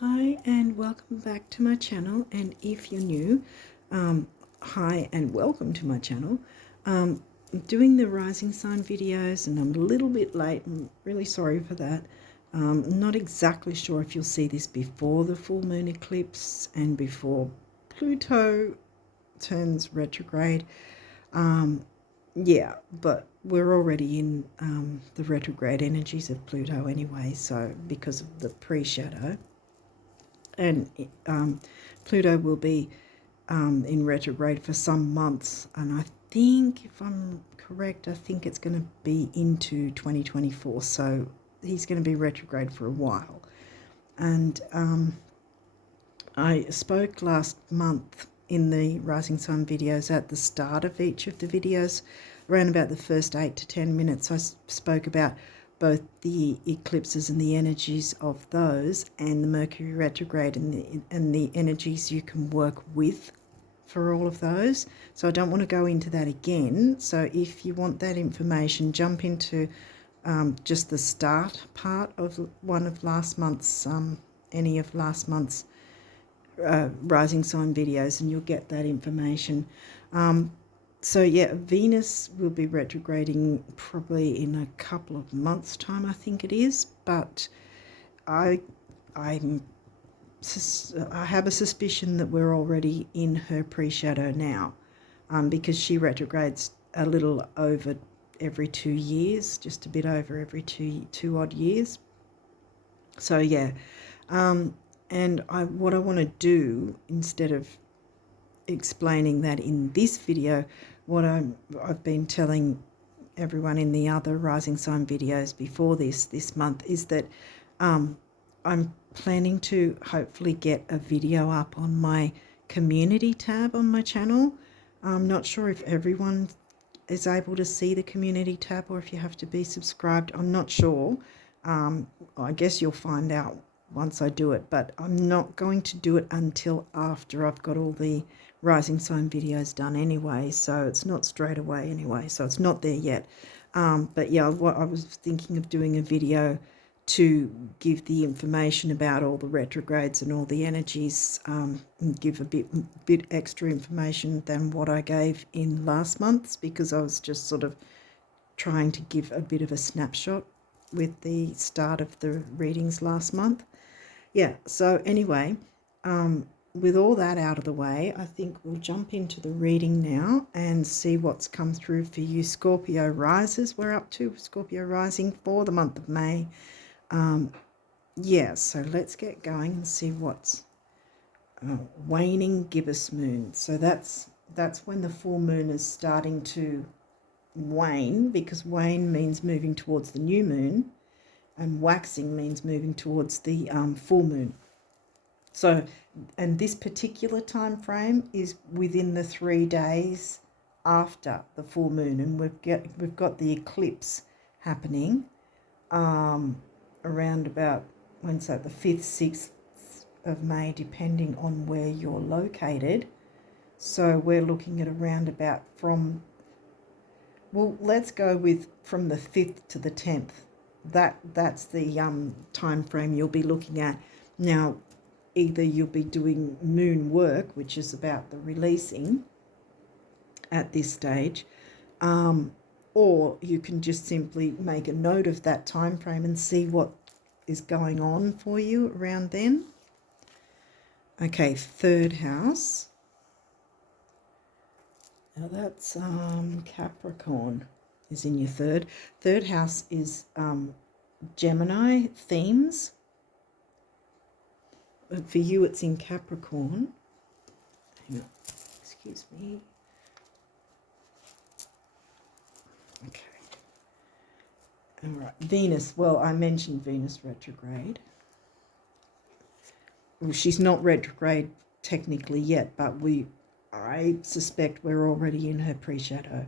Hi and welcome back to my channel, and if you're new, hi and welcome to my channel. I'm doing the rising sign videos and I'm a little bit late. I'm really sorry for that. Not exactly sure if you'll see this before the full moon eclipse and before Pluto turns retrograde. Yeah, but we're already in the retrograde energies of Pluto anyway, so because of the pre-shadow. And Pluto will be in retrograde for some months, and I think, if I'm correct, I think it's going to be into 2024, so he's going to be retrograde for a while. And I spoke last month in the rising sign videos at the start of each of the videos, around about the first 8 to 10 minutes. I spoke about both the eclipses and the energies of those, and the Mercury retrograde and the energies you can work with for all of those. So I don't want to go into that again. So if you want that information, jump into just the start part of one of last month's, any of last month's rising sign videos, and you'll get that information. So yeah, Venus will be retrograding probably in a couple of months' time, I think it is. But I have a suspicion that we're already in her pre-shadow now, because she retrogrades a little over every 2 years, just a bit over every two odd years. So yeah, and what I want to do, instead of explaining that in this video, what I've been telling everyone in the other rising sign videos before this month, is that I'm planning to hopefully get a video up on my community tab on my channel. I'm not sure if everyone is able to see the community tab or if you have to be subscribed. I'm not sure. I guess you'll find out once I do it, but I'm not going to do it until after I've got all the rising sign videos done anyway, so it's not straight away anyway, so it's not there yet. But yeah, what I was thinking of doing a video to give the information about all the retrogrades and all the energies, and give a bit extra information than what I gave in last month's, because I was just sort of trying to give a bit of a snapshot with the start of the readings last month. Yeah, so anyway, with all that out of the way, I think we'll jump into the reading now and see what's come through for you Scorpio risers. We're up to Scorpio rising for the month of May. Yeah, so let's get going and see what's waning gibbous moon. So that's when the full moon is starting to wane, because wane means moving towards the new moon, and waxing means moving towards the full moon. So, and this particular time frame is within the 3 days after the full moon, and we've got the eclipse happening around about, when's that, the 5th, 6th of May, depending on where you're located. So we're looking at around about from, well, let's go with from the 5th to the 10th. That's the time frame you'll be looking at. Now, either you'll be doing moon work, which is about the releasing at this stage, or you can just simply make a note of that time frame and see what is going on for you around then. Okay, third house. Now that's Capricorn is in your third. Third house is Gemini themes. But for you, it's in Capricorn. Hang on, excuse me. Okay. All right, Venus. Well, I mentioned Venus retrograde. Well, she's not retrograde technically yet, but I suspect we're already in her pre-shadow.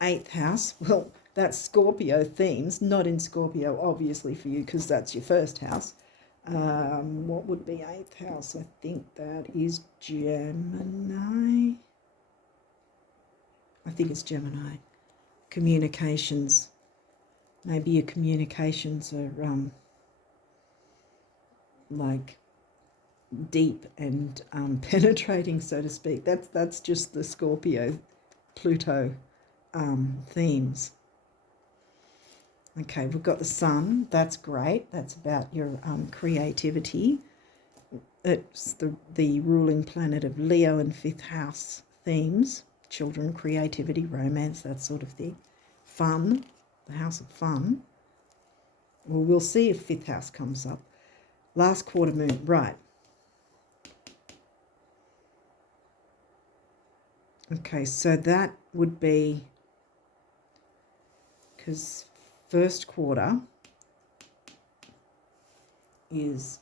8th house, well, that's Scorpio themes, not in Scorpio, obviously, for you, because that's your first house. What would be 8th house? I think that is Gemini. I think it's Gemini. Communications. Maybe your communications are like deep and penetrating, so to speak. That's just the Scorpio Pluto themes. Okay, we've got the sun. That's great. That's about your creativity. It's the ruling planet of Leo and fifth house themes. Children, creativity, romance, that sort of thing. Fun, the house of fun. Well, we'll see if fifth house comes up. Last quarter moon, right. Okay, so that would be, because first quarter is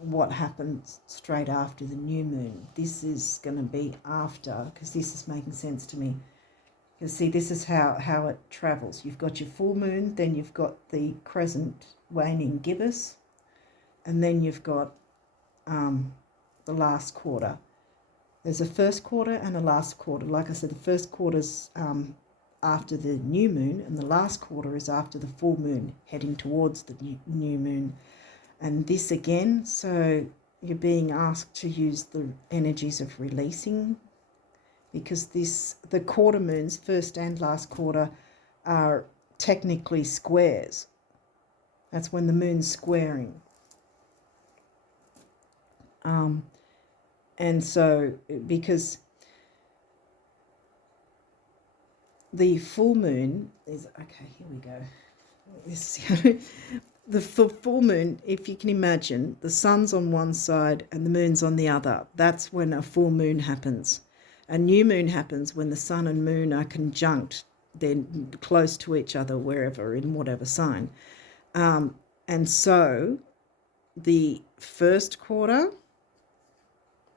what happens straight after the new moon. This is going to be after, because this is making sense to me. Because see, this is how it travels. You've got your full moon, then you've got the crescent waning gibbous, and then you've got the last quarter. There's a first quarter and a last quarter. Like I said, the first quarter's after the new moon, and the last quarter is after the full moon, heading towards the new moon. And this again, so you're being asked to use the energies of releasing, because the quarter moons, first and last quarter, are technically squares. That's when the moon's squaring. And so, because the full moon is, okay, here we go. The full moon, if you can imagine, the sun's on one side and the moon's on the other. That's when a full moon happens. A new moon happens when the sun and moon are conjunct. They're close to each other wherever, in whatever sign. And so the first quarter,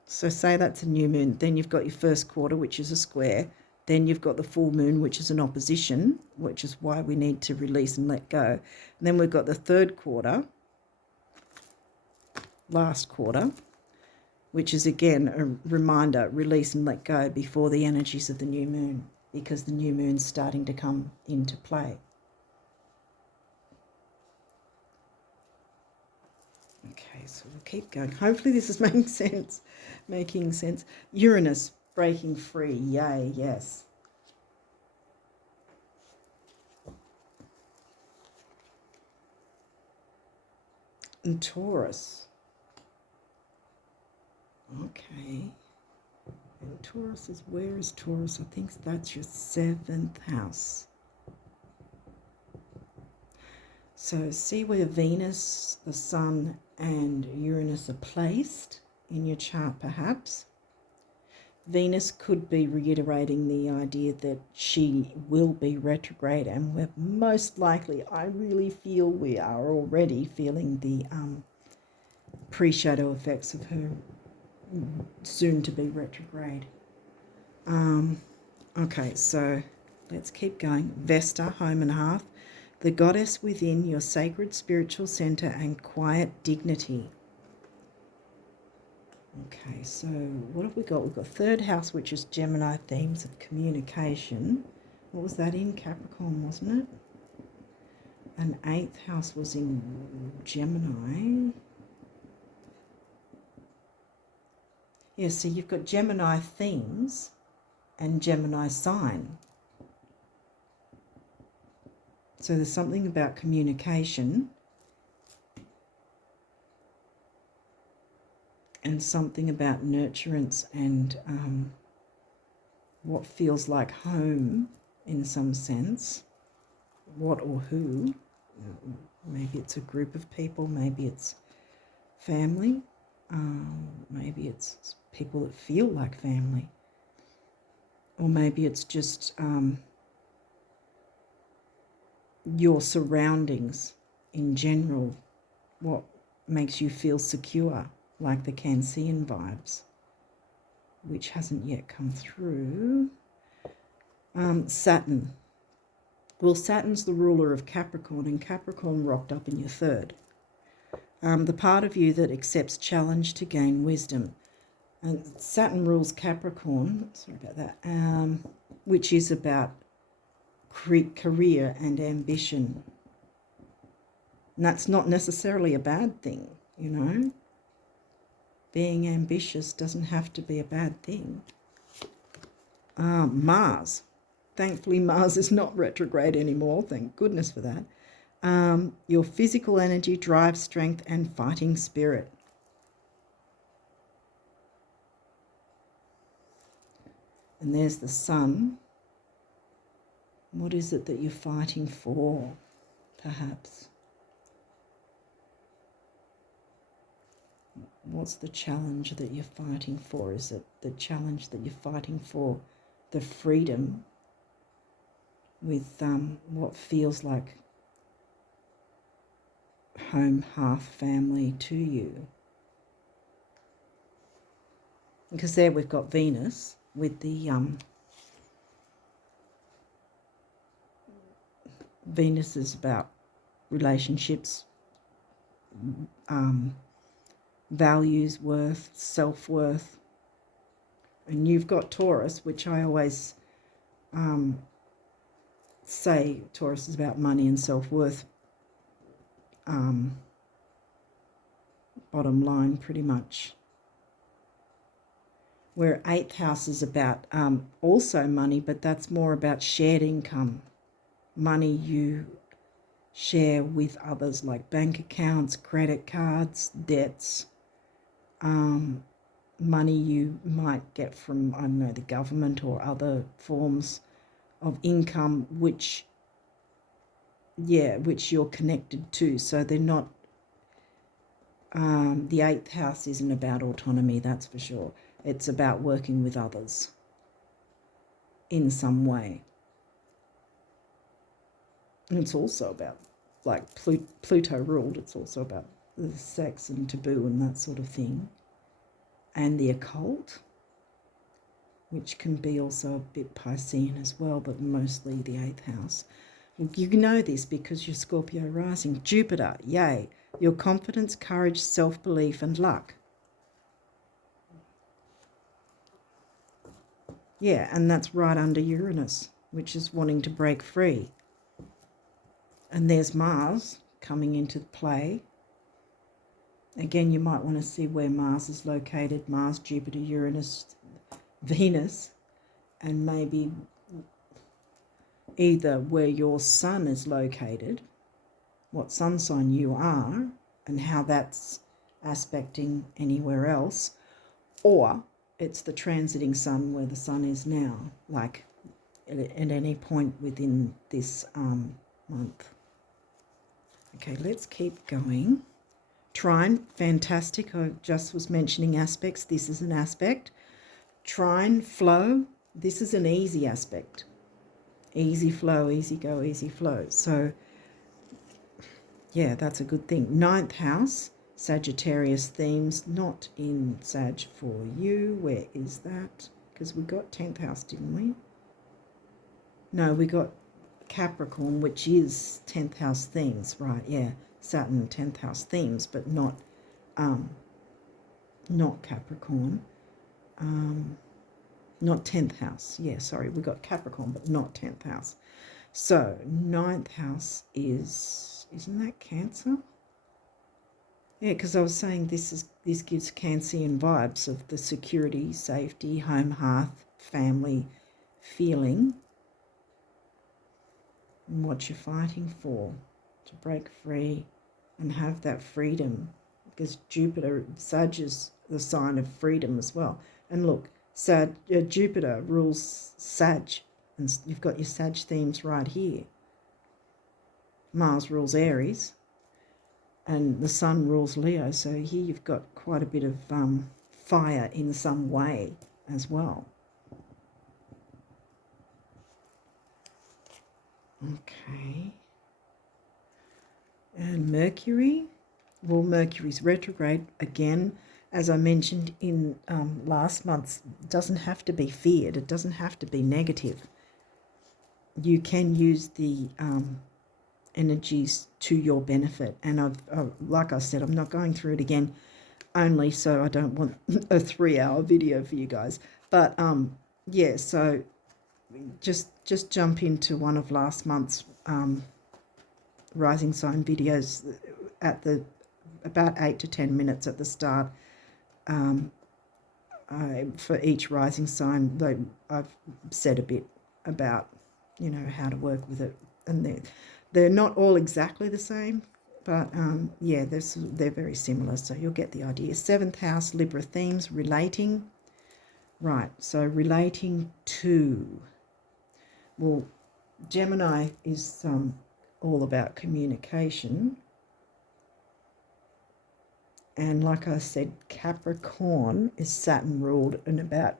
so say that's a new moon, then you've got your first quarter, which is a square. Then you've got the full moon, which is an opposition, which is why we need to release and let go. And then we've got the third quarter, last quarter, which is again a reminder, release and let go before the energies of the new moon, because the new moon's starting to come into play. Okay, so we'll keep going. Hopefully this is making sense. Uranus breaking free, yay, yes. And Taurus. Okay. And Taurus is, where is Taurus? I think that's your 7th house. So see where Venus, the Sun, and Uranus are placed in your chart, perhaps. Venus could be reiterating the idea that she will be retrograde, and we're most likely, I really feel we are already feeling the pre-shadow effects of her soon to be retrograde. Okay, so let's keep going. Vesta, home and hearth, the goddess within your sacred spiritual center and quiet dignity. Okay, so what have we got? We've got third house, which is Gemini, themes of communication. What was that in? Capricorn, wasn't it? And 8th house was in Gemini. Yeah, so you've got Gemini themes and Gemini sign. So there's something about communication and something about nurturance and what feels like home in some sense. What or who. Maybe it's a group of people, maybe it's family, maybe it's people that feel like family, or maybe it's just your surroundings in general, what makes you feel secure, like the Cancerian vibes, which hasn't yet come through. Saturn. Well, Saturn's the ruler of Capricorn, and Capricorn rocked up in your 3rd. The part of you that accepts challenge to gain wisdom. And Saturn rules Capricorn, sorry about that, which is about career and ambition. And that's not necessarily a bad thing, you know. Being ambitious doesn't have to be a bad thing. Mars. Thankfully, Mars is not retrograde anymore. Thank goodness for that. Your physical energy, drive, strength, and fighting spirit. And there's the sun. What is it that you're fighting for, perhaps? What's the challenge that you're fighting for? Is it the challenge that you're fighting for the freedom with what feels like home, hearth, family to you? Because there we've got Venus with the Venus is about relationships, values, worth, self-worth. And you've got Taurus, which I always say Taurus is about money and self-worth. Bottom line, pretty much. Where 8th house is about also money, but that's more about shared income. Money you share with others, like bank accounts, credit cards, debts, money you might get from, I don't know, the government or other forms of income, which you're connected to. So they're not, the 8th house isn't about autonomy, that's for sure. It's about working with others in some way. And it's also about, like Pluto ruled, it's also about the sex and taboo and that sort of thing. And the occult, which can be also a bit Piscean as well, but mostly the 8th house. You know this because you're Scorpio rising. Jupiter, yay, your confidence, courage, self-belief and luck. Yeah, and that's right under Uranus, which is wanting to break free. And there's Mars coming into play. Again, you might want to see where Mars is located. Mars, Jupiter, Uranus, Venus, and maybe either where your sun is located, what sun sign you are, and how that's aspecting anywhere else, or it's the transiting sun where the sun is now, like at any point within this month. Okay, let's keep going. Trine, fantastic. I just was mentioning aspects. This is an aspect. Trine, flow, this is an easy aspect. Easy flow, easy go, easy flow. So, yeah, that's a good thing. 9th house, Sagittarius themes, not in Sag for you. Where is that? Because we got 10th house, didn't we? No, we got Capricorn, which is 10th house themes, right? Yeah, Saturn 10th house themes, but not Capricorn. Not 10th house. Yeah, sorry, we got Capricorn, but not 10th house. So 9th house isn't that Cancer? Yeah, because I was saying this gives Cancerian vibes of the security, safety, home, hearth, family feeling, and what you're fighting for, to break free and have that freedom, because Jupiter, Sag is the sign of freedom as well. And look, Jupiter rules Sag, and you've got your Sag themes right here. Mars rules Aries, and the Sun rules Leo, so here you've got quite a bit of fire in some way as well. Okay. And Mercury, well, Mercury's retrograde again, as I mentioned in last month's, doesn't have to be feared. It doesn't have to be negative. You can use the energies to your benefit. And I've like I said, I'm not going through it again, only so I don't want a 3-hour video for you guys. But yeah, so just jump into one of last month's rising sign videos at the about 8 to 10 minutes at the start. For each rising sign, though, I've said a bit about, you know, how to work with it, and they're not all exactly the same, but yeah, they're very similar, so you'll get the idea. 7th house, Libra themes, relating. Right, so relating to, well, Gemini is all about communication. And like I said, Capricorn is Saturn ruled and about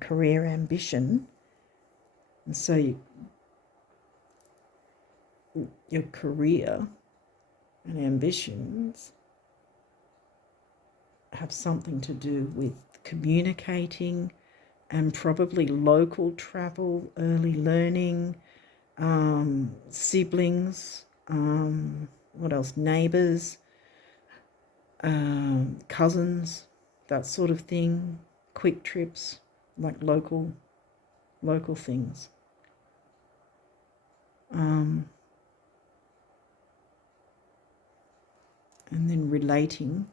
career ambition. And so your career and ambitions have something to do with communicating and probably local travel, early learning, siblings, what else, neighbours, cousins, that sort of thing, quick trips, like local things. And then relating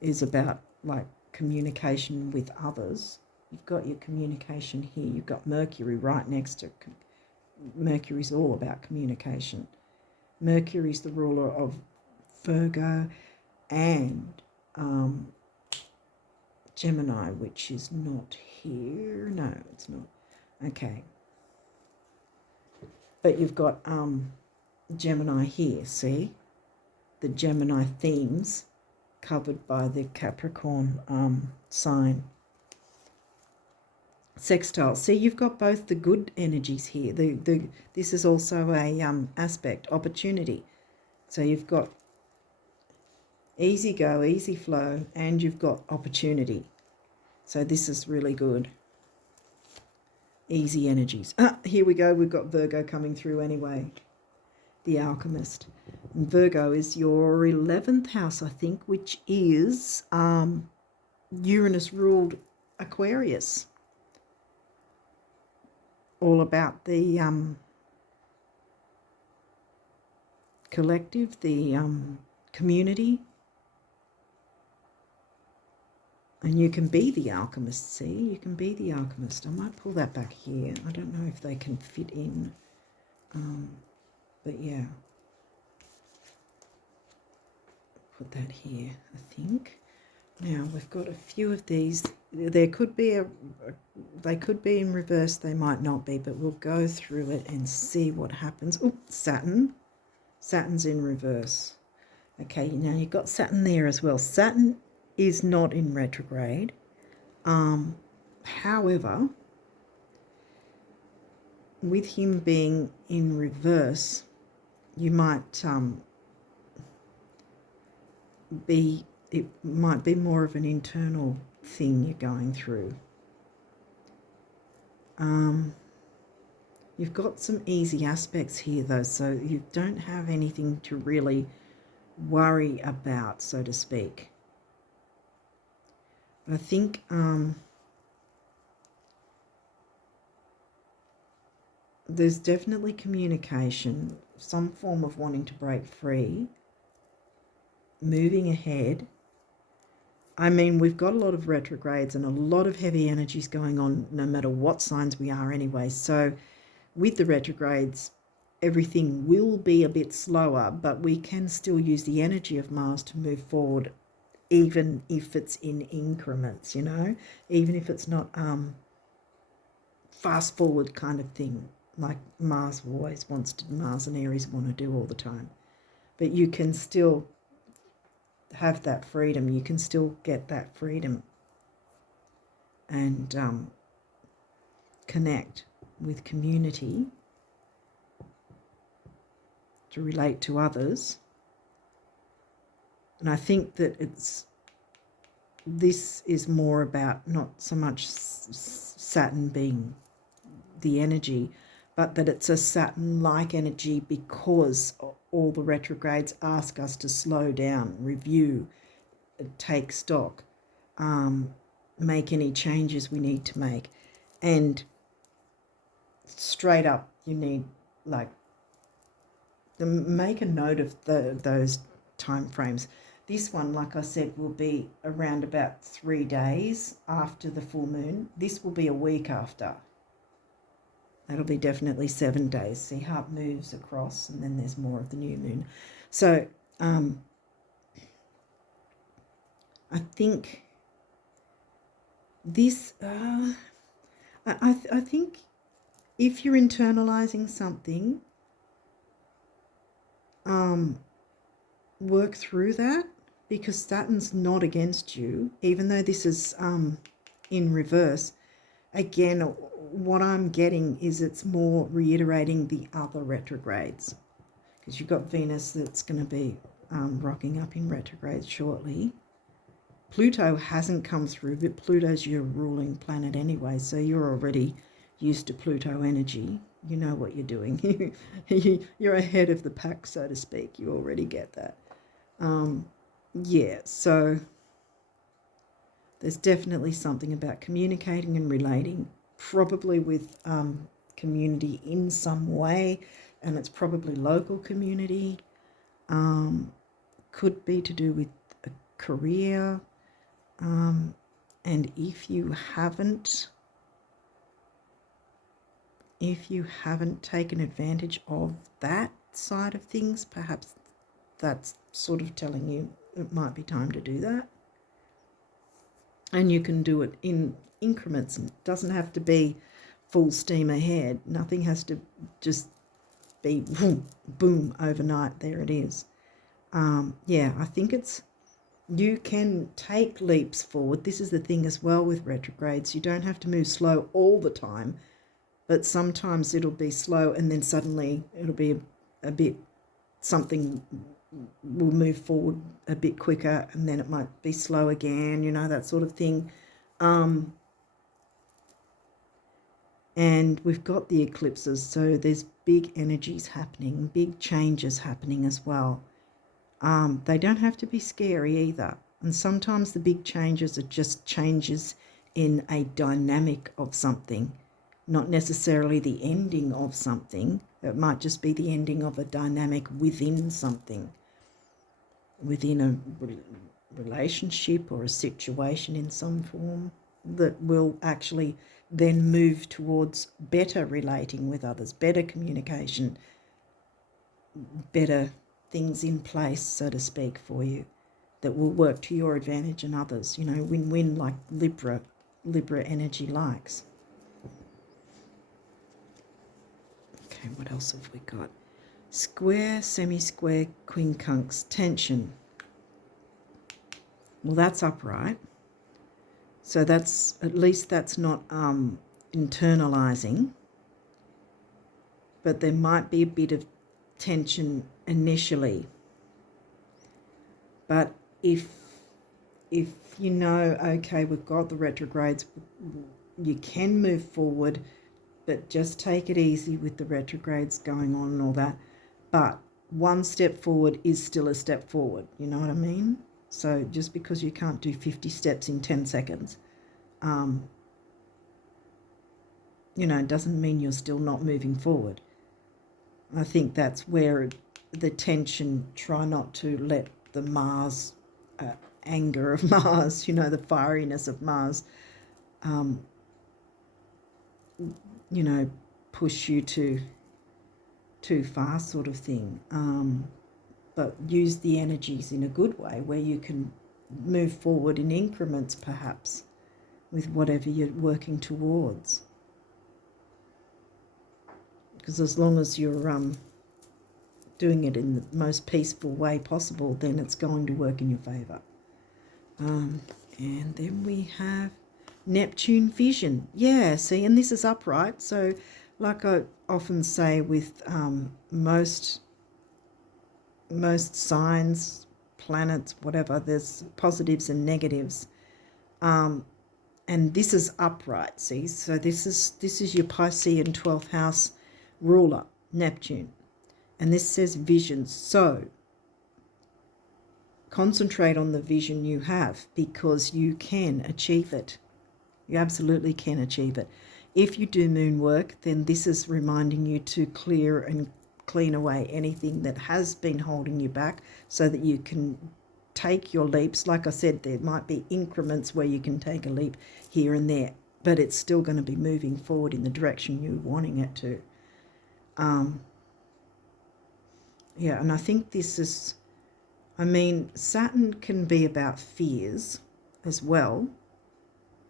is about like communication with others. You've got your communication here. You've got Mercury right next to Mercury's all about communication. Mercury's the ruler of Virgo and Gemini, which is not here. No, it's not. Okay. But you've got Gemini here, see? The Gemini themes covered by the Capricorn sign. Sextile. See, you've got both the good energies here. This is also a aspect, opportunity. So you've got easy go, easy flow, and you've got opportunity. So this is really good. Easy energies. Here we go. We've got Virgo coming through anyway. The Alchemist. And Virgo is your 11th house, I think, which is Uranus ruled Aquarius. All about the collective, the community. And you can be the alchemist, see? You can be the alchemist. I might pull that back here. I don't know if they can fit in. But yeah. Put that here, I think. Now, we've got a few of these. There could be they could be in reverse, they might not be, but we'll go through it and see what happens. Oh, Saturn. Saturn's in reverse. Okay, now you've got Saturn there as well. Saturn is not in retrograde. However, with him being in reverse, you might it might be more of an internal thing you're going through. You've got some easy aspects here though, so you don't have anything to really worry about, so to speak. But I think there's definitely communication, some form of wanting to break free, moving ahead. I mean, we've got a lot of retrogrades and a lot of heavy energies going on no matter what signs we are anyway. So with the retrogrades, everything will be a bit slower, but we can still use the energy of Mars to move forward, even if it's in increments, you know, even if it's not fast forward kind of thing like Mars always wants to, Mars and Aries want to do all the time. But you can still have that freedom. You can still get that freedom and connect with community to relate to others. And I think that this is more about not so much Saturn being the energy, but that it's a Saturn-like energy because all the retrogrades ask us to slow down, review, take stock, make any changes we need to make. And straight up, you need like make a note of those time frames. This one, like I said, will be around about 3 days after the full moon. This will be a week after. That'll be definitely 7 days. See how it moves across, and then there's more of the new moon. So I think this, I think if you're internalizing something, work through that, because Saturn's not against you, even though this is in reverse. Again, what I'm getting is it's more reiterating the other retrogrades, because you've got Venus that's going to be rocking up in retrograde shortly. Pluto hasn't come through, but Pluto's your ruling planet anyway, so you're already used to Pluto energy. You know what you're doing. You're ahead of the pack, so to speak. You already get that. Yeah, so there's definitely something about communicating and relating, probably with community in some way, and it's probably local community. Could be to do with a career. And if you haven't taken advantage of that side of things, perhaps that's sort of telling you it might be time to do that. And you can do it in increments. It doesn't have to be full steam ahead. Nothing has to just be boom, boom overnight. There it is. Yeah, I think you can take leaps forward. This is the thing as well with retrogrades. You don't have to move slow all the time, but sometimes it'll be slow and then suddenly it'll be a bit, something will move forward a bit quicker and then it might be slow again, you know, that sort of thing. And we've got the eclipses, so there's big energies happening, big changes happening as well. They don't have to be scary either. And sometimes the big changes are just changes in a dynamic of something, not necessarily the ending of something. It might just be the ending of a dynamic within something, within a relationship or a situation in some form, that will actually then move towards better relating with others, better communication, better things in place, so to speak, for you, that will work to your advantage and others, you know, win-win, like Libra energy likes. Okay, what else have we got? Square, semi-square, quincunx, tension. Well, that's upright. So that's, at least that's not internalizing. But there might be a bit of tension initially. But if you know, okay, we've got the retrogrades, you can move forward, but just take it easy with the retrogrades going on and all that. But one step forward is still a step forward, you know what I mean? So just because you can't do 50 steps in 10 seconds, you know, doesn't mean you're still not moving forward. I think that's where the tension, try not to let the Mars, anger of Mars, you know, the fieriness of Mars, you know, push you too far, sort of thing. But use the energies in a good way where you can move forward in increments, perhaps, with whatever you're working towards. Because as long as you're doing it in the most peaceful way possible, then it's going to work in your favour. And then we have Neptune vision. Yeah, see, and this is upright. So like I often say with most signs, planets, whatever, there's positives and negatives. And this is upright, see? So this is your Piscean 12th house ruler, Neptune. And this says vision. So concentrate on the vision you have, because you can achieve it. You absolutely can achieve it. If you do moon work, then this is reminding you to clear and clean away anything that has been holding you back so that you can take your leaps. Like I said, there might be increments where you can take a leap here and there, but it's still going to be moving forward in the direction you're wanting it to. Yeah, and I think this is, I mean, Saturn can be about fears as well.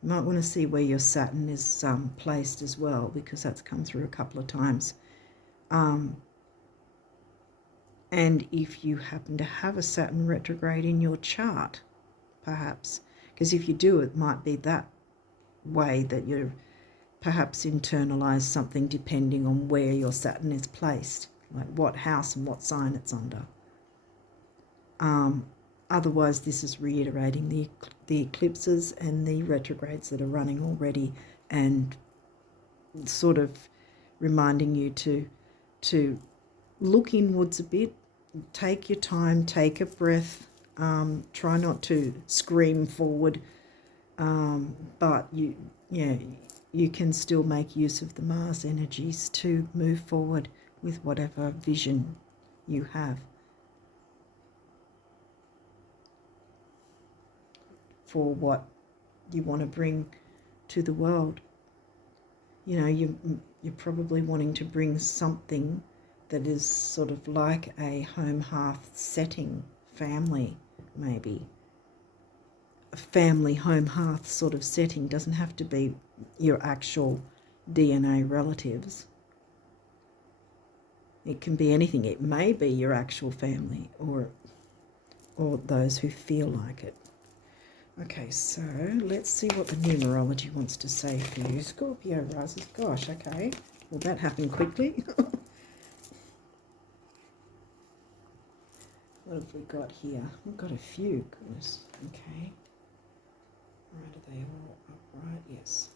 You might want to see where your Saturn is placed as well, because that's come through a couple of times. And if you happen to have a Saturn retrograde in your chart, perhaps, because if you do, it might be that way that you perhaps internalize something depending on where your Saturn is placed, like what house and what sign it's under. Otherwise, this is reiterating the eclipses and the retrogrades that are running already, and sort of reminding you to look inwards a bit, take your time, take a breath, try not to scream forward, but you can still make use of the Mars energies to move forward with whatever vision you have for what you want to bring to the world. You know, you're probably wanting to bring something that is sort of like a home hearth setting, family maybe. A family home hearth sort of setting doesn't have to be your actual DNA relatives. It can be anything. It may be your actual family or those who feel like it. Okay, so let's see what the numerology wants to say for you. Scorpio rises. Gosh, okay. Well, that happened quickly. What have we got here? We've got a few. Goodness. Okay. Right, are they all upright? Yes.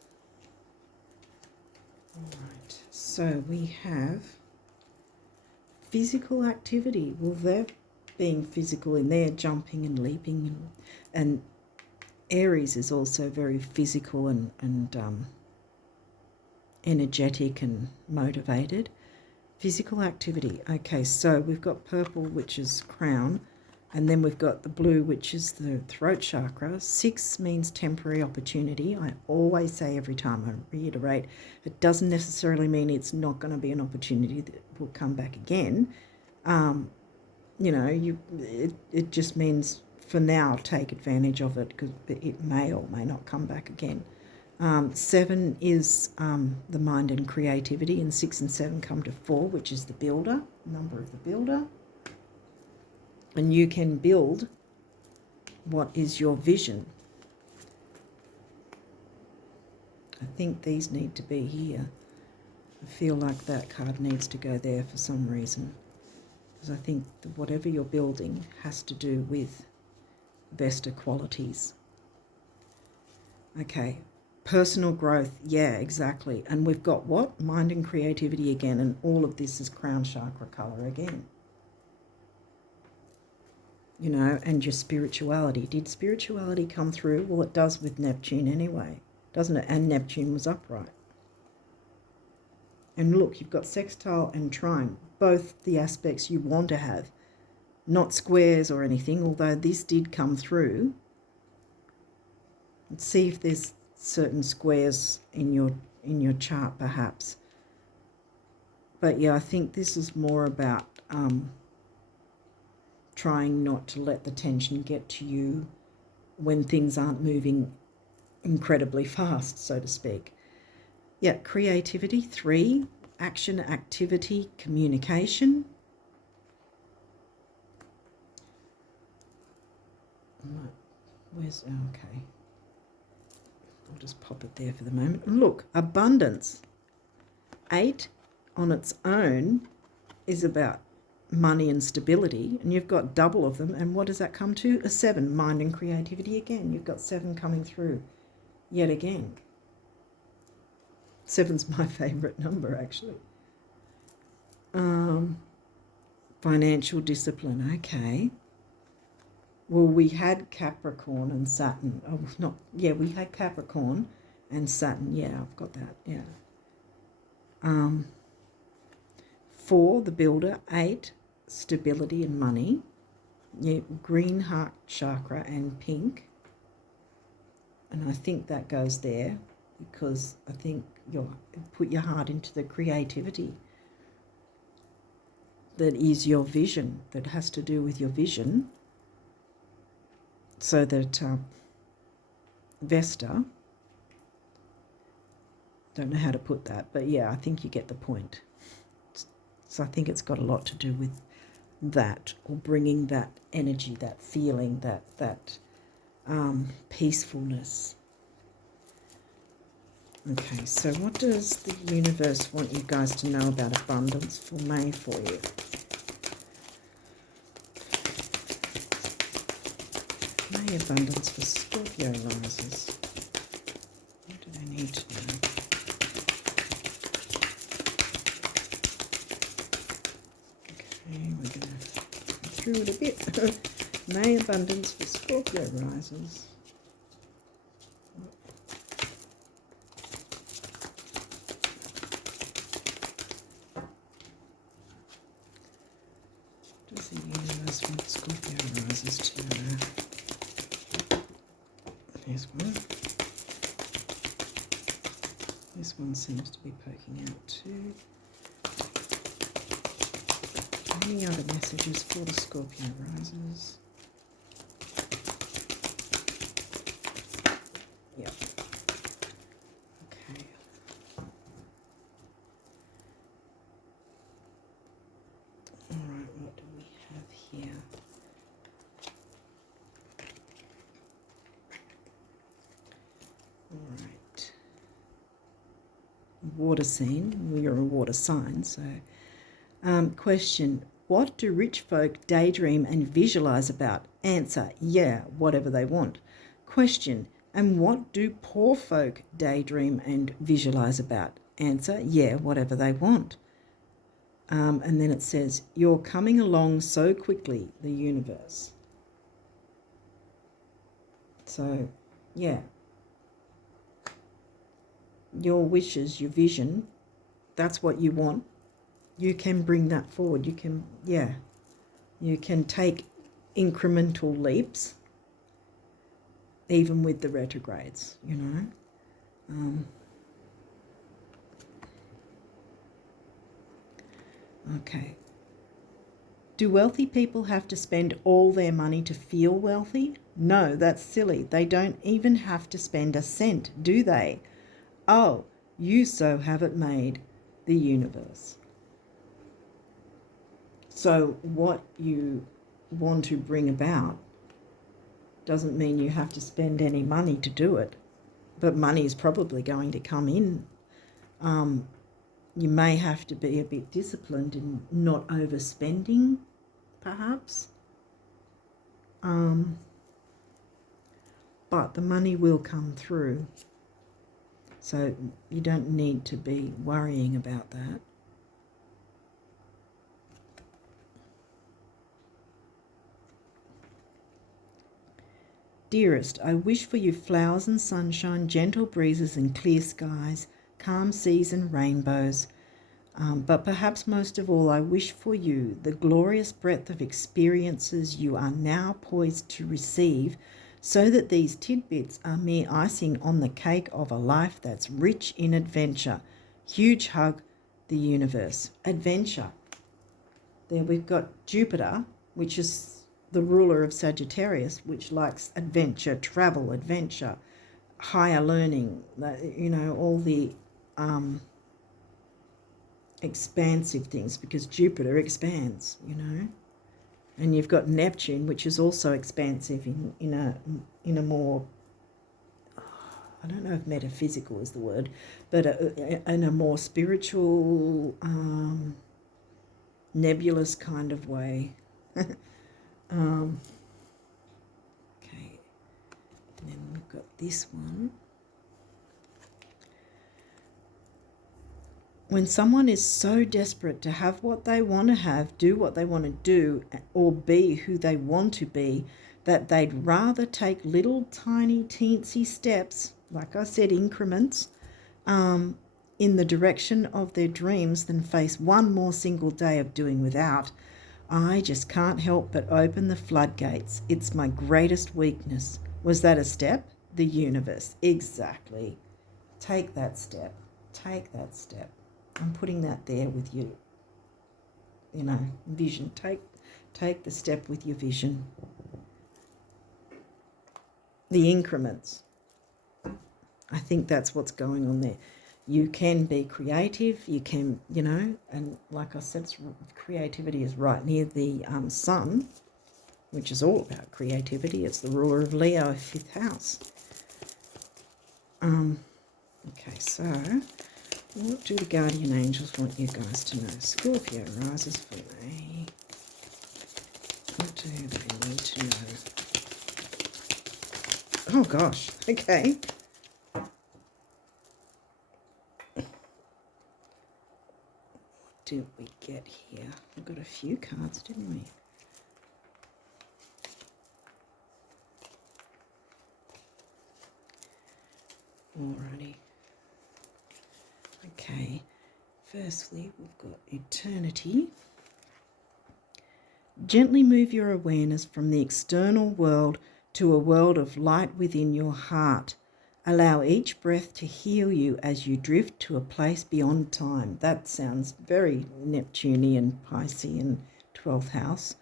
All right. So we have physical activity. Well, they're being physical in there, jumping and leaping, and Aries is also very physical and energetic and motivated. Physical activity. Okay, so we've got purple, which is crown, and then we've got the blue, which is the throat chakra. 6 means temporary opportunity. I always say every time, I reiterate, it doesn't necessarily mean it's not going to be an opportunity that will come back again. You know, it just means for now take advantage of it, because it may or may not come back again. 7 is the mind and creativity, and 6 and 7 come to 4, which is the builder, number of the builder. And you can build what is your vision. I think these need to be here. I feel like that card needs to go there for some reason, because I think that whatever you're building has to do with Vesta qualities. Okay. Personal growth, yeah, exactly. And we've got what? Mind and creativity again, and all of this is crown chakra colour again. You know, and your spirituality. Did spirituality come through? Well, it does with Neptune anyway, doesn't it? And Neptune was upright. And look, you've got sextile and trine, both the aspects you want to have, not squares or anything, although this did come through. Let's see if there's certain squares in your chart perhaps, but yeah, I think this is more about trying not to let the tension get to you when things aren't moving incredibly fast, so to speak. Yeah, creativity. 3, action, activity, communication. Where's okay, I'll just pop it there for the moment. Look, abundance. 8 on its own is about money and stability, and you've got double of them. And what does that come to? A 7, mind and creativity again. You've got 7 coming through yet again. 7's my favourite number, actually. Financial discipline, okay. Well, we had Capricorn and Saturn. Oh, not, yeah, we had Capricorn and Saturn. Yeah, I've got that, yeah. 4, the builder. 8, stability and money. Green heart chakra and pink. And I think that goes there because I think you'll put your heart into the creativity that is your vision, that has to do with your vision. So that Vesta, don't know how to put that, but yeah, I think you get the point. So I think it's got a lot to do with that, or bringing that energy, that feeling, that peacefulness. Okay, so what does the universe want you guys to know about abundance for May for you? May abundance for Scorpio risers. What do they need to know? Okay, we're going to go through it a bit. May abundance for Scorpio risers. Does the universe want Scorpio risers to know? Here's one. This one seems to be poking out too. Any other messages for the Scorpio risers? Yep. Okay. All right, what do we have here? All right. Water scene. We are a water sign, so question. What do rich folk daydream and visualize about? Answer, yeah, whatever they want. Question, and what do poor folk daydream and visualize about? Answer, yeah, whatever they want. And then it says, you're coming along so quickly, the universe. So, yeah. Your wishes, your vision, that's what you want. You can bring that forward. You can, yeah, you can take incremental leaps, even with the retrogrades, you know. Okay. Do wealthy people have to spend all their money to feel wealthy? No, that's silly. They don't even have to spend a cent, do they? Oh, you so have it made, the universe. So what you want to bring about doesn't mean you have to spend any money to do it, but money is probably going to come in. You may have to be a bit disciplined in not overspending, perhaps. But the money will come through. So you don't need to be worrying about that. Dearest, I wish for you flowers and sunshine, gentle breezes and clear skies, calm seas and rainbows. But perhaps most of all, I wish for you the glorious breadth of experiences you are now poised to receive, so that these tidbits are mere icing on the cake of a life that's rich in adventure. Huge hug, the universe. Adventure. There we've got Jupiter, which is the ruler of Sagittarius, which likes adventure, travel, adventure, higher learning, you know, all the expansive things, because Jupiter expands, you know. And you've got Neptune, which is also expansive in a more, I don't know if metaphysical is the word, but in a more spiritual, nebulous kind of way. Okay, and then we've got this one. When someone is so desperate to have what they want to have, do what they want to do, or be who they want to be, that they'd rather take little tiny teensy steps, like I said, increments, in the direction of their dreams than face one more single day of doing without. I just can't help but open the floodgates. It's my greatest weakness. Was that a step? The universe. Exactly. Take that step. Take that step. I'm putting that there with you. Vision. Take the step with your vision. The increments. I think that's what's going on there. You can be creative, you can, and like I said, creativity is right near the sun, which is all about creativity. It's the ruler of Leo, 5th house. Okay, so what do the guardian angels want you guys to know? Scorpio rises for me. What do they need to know? Oh, gosh. Okay. Did we get here? We got a few cards, didn't we? Alrighty. Okay. Firstly, we've got eternity. Gently move your awareness from the external world to a world of light within your heart. Allow each breath to heal you as you drift to a place beyond time. That sounds very Neptunian, Piscean, 12th house.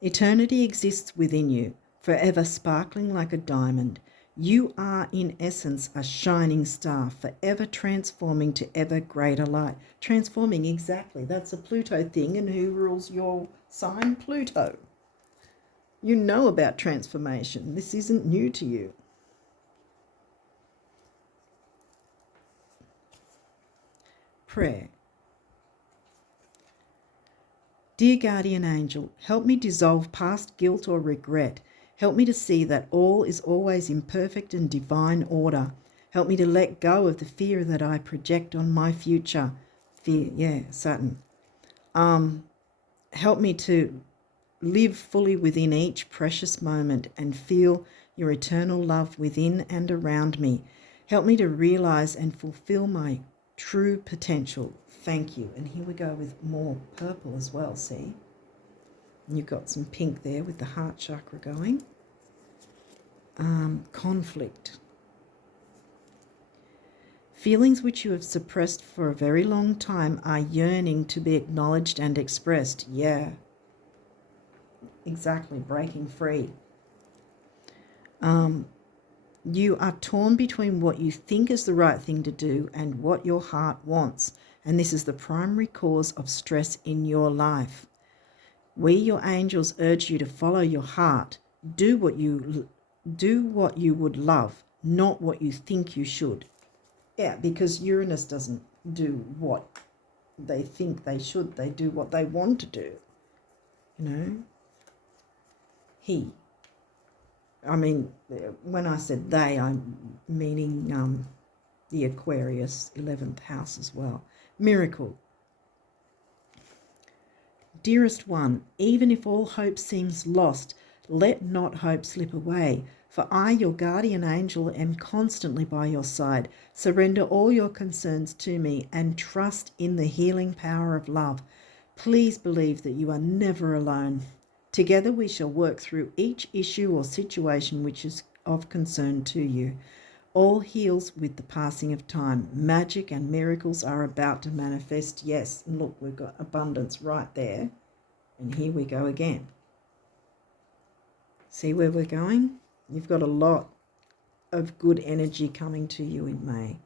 Eternity exists within you, forever sparkling like a diamond. You are, in essence, a shining star, forever transforming to ever greater light. Transforming, exactly. That's a Pluto thing, and who rules your sign? Pluto. You know about transformation. This isn't new to you. Prayer. Dear guardian angel, help me dissolve past guilt or regret. Help me to see that all is always in perfect and divine order. Help me to let go of the fear that I project on my future. Fear, Saturn. Help me to live fully within each precious moment and feel your eternal love within and around me. Help me to realize and fulfill my true potential. Thank you. And here we go with more purple as well, see? And you've got some pink there with the heart chakra going. Conflict. Feelings which you have suppressed for a very long time are yearning to be acknowledged and expressed. Yeah. Exactly. Breaking free. You are torn between what you think is the right thing to do and what your heart wants. And this is the primary cause of stress in your life. We, your angels, urge you to follow your heart. Do what you would love, not what you think you should. Yeah, because Uranus doesn't do what they think they should. They do what they want to do. When I said they, I'm meaning the Aquarius 11th house as well. Miracle. Dearest one, even if all hope seems lost, let not hope slip away. For I, your guardian angel, am constantly by your side. Surrender all your concerns to me and trust in the healing power of love. Please believe that you are never alone. Together we shall work through each issue or situation which is of concern to you. All heals with the passing of time. Magic and miracles are about to manifest. Yes, and look, we've got abundance right there. And here we go again. See where we're going? You've got a lot of good energy coming to you in May.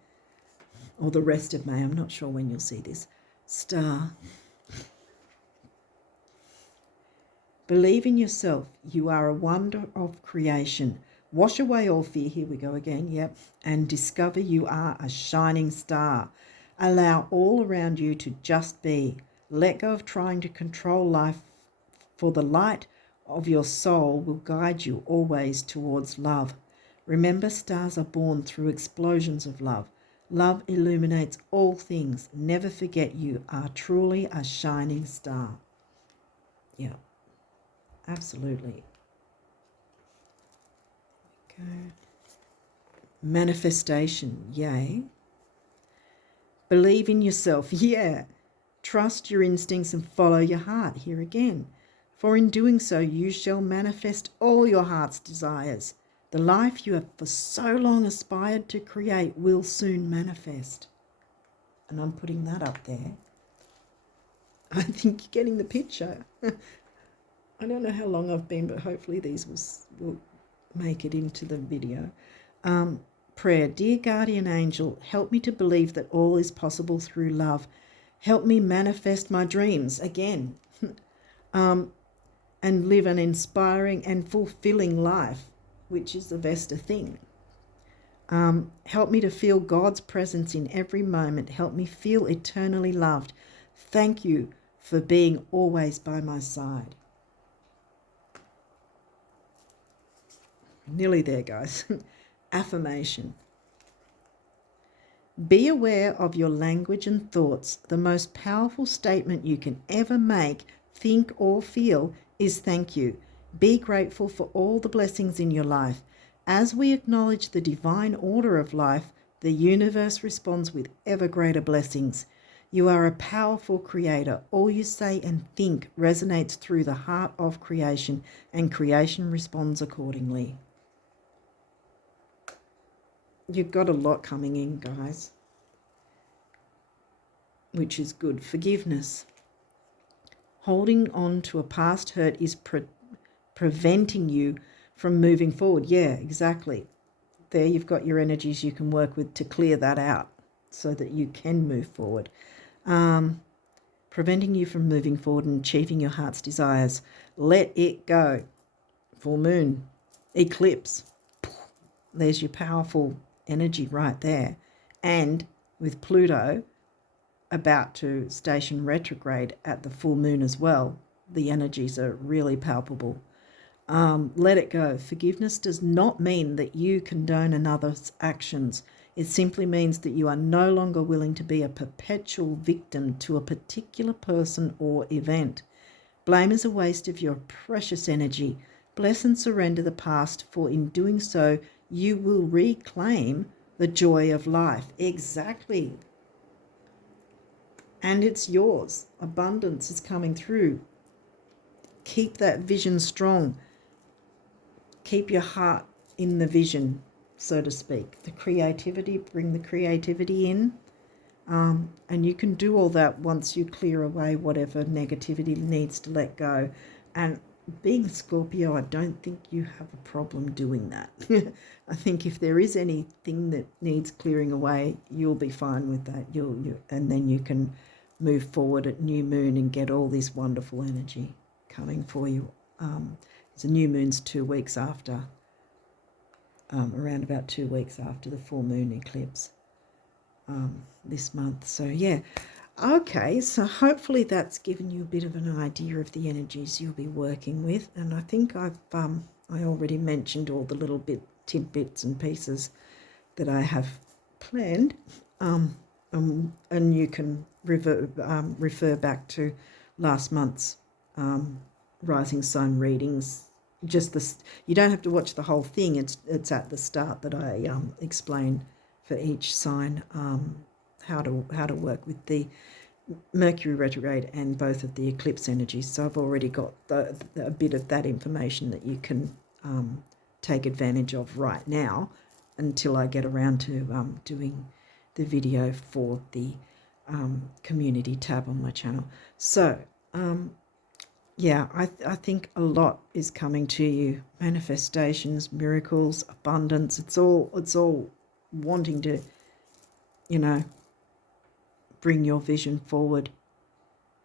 Or the rest of May. I'm not sure when you'll see this. Star. Believe in yourself. You are a wonder of creation. Wash away all fear. Here we go again. Yep. And discover you are a shining star. Allow all around you to just be. Let go of trying to control life, for the light of your soul will guide you always towards love. Remember, stars are born through explosions of love. Love illuminates all things. Never forget you are truly a shining star. Yeah. Absolutely. Okay. Manifestation, yay. Believe in yourself. Yeah. Trust your instincts and follow your heart. Here again. For in doing so, you shall manifest all your heart's desires. The life you have for so long aspired to create will soon manifest. And I'm putting that up there. I think you're getting the picture. I don't know how long I've been, but hopefully these will make it into the video. Prayer. Dear guardian angel, help me to believe that all is possible through love. Help me manifest my dreams again. And live an inspiring and fulfilling life, which is the best thing. Help me to feel God's presence in every moment. Help me feel eternally loved. Thank you for being always by my side. Nearly there, guys. Affirmation. Be aware of your language and thoughts. The most powerful statement you can ever make, think, or feel is thank you. Be grateful for all the blessings in your life. As we acknowledge the divine order of life, the universe responds with ever greater blessings. You are a powerful creator. All you say and think resonates through the heart of creation, and creation responds accordingly. You've got a lot coming in, guys, which is good. Forgiveness. Holding on to a past hurt is preventing you from moving forward. Yeah, exactly. There you've got your energies you can work with to clear that out so that you can move forward. Preventing you from moving forward and achieving your heart's desires. Let it go. Full moon. Eclipse. There's your powerful energy right there. And with Pluto about to station retrograde at the full moon as well, the energies are really palpable. Let it go. Forgiveness does not mean that you condone another's actions. It simply means that you are no longer willing to be a perpetual victim to a particular person or event. Blame is a waste of your precious energy. Bless and surrender the past, for in doing so, you will reclaim the joy of life. Exactly. And it's yours. Abundance is coming through. Keep that vision strong. Keep your heart in the vision, so to speak. The creativity, bring the creativity in. And you can do all that once you clear away whatever negativity needs to let go. And being Scorpio, I don't think you have a problem doing that. I think if there is anything that needs clearing away, you'll be fine with that. And then you can move forward at new moon and get all this wonderful energy coming for you. The new moon's 2 weeks after, around about 2 weeks after the full moon eclipse this month. So yeah, okay, so hopefully that's given you a bit of an idea of the energies you'll be working with. And I think I already mentioned all the little tidbits and pieces that I have planned, and you can refer back to last month's rising sign readings. You don't have to watch the whole thing. It's at the start that I explain for each sign how to work with the Mercury retrograde and both of the eclipse energies. So I've already got a bit of that information that you can take advantage of right now until I get around to doing the video for the community tab on my channel. So yeah, I think a lot is coming to you. Manifestations, miracles, abundance. It's all wanting to, bring your vision forward.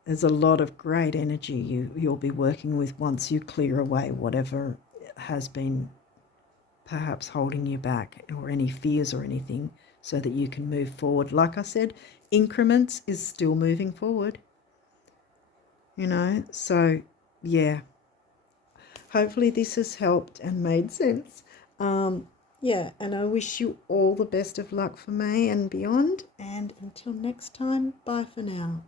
There's a lot of great energy you'll be working with once you clear away whatever has been perhaps holding you back, or any fears or anything, so that you can move forward. Like I said, increments is still moving forward. So yeah, hopefully this has helped and made sense. Yeah, and I wish you all the best of luck for May and beyond, and until next time, bye for now.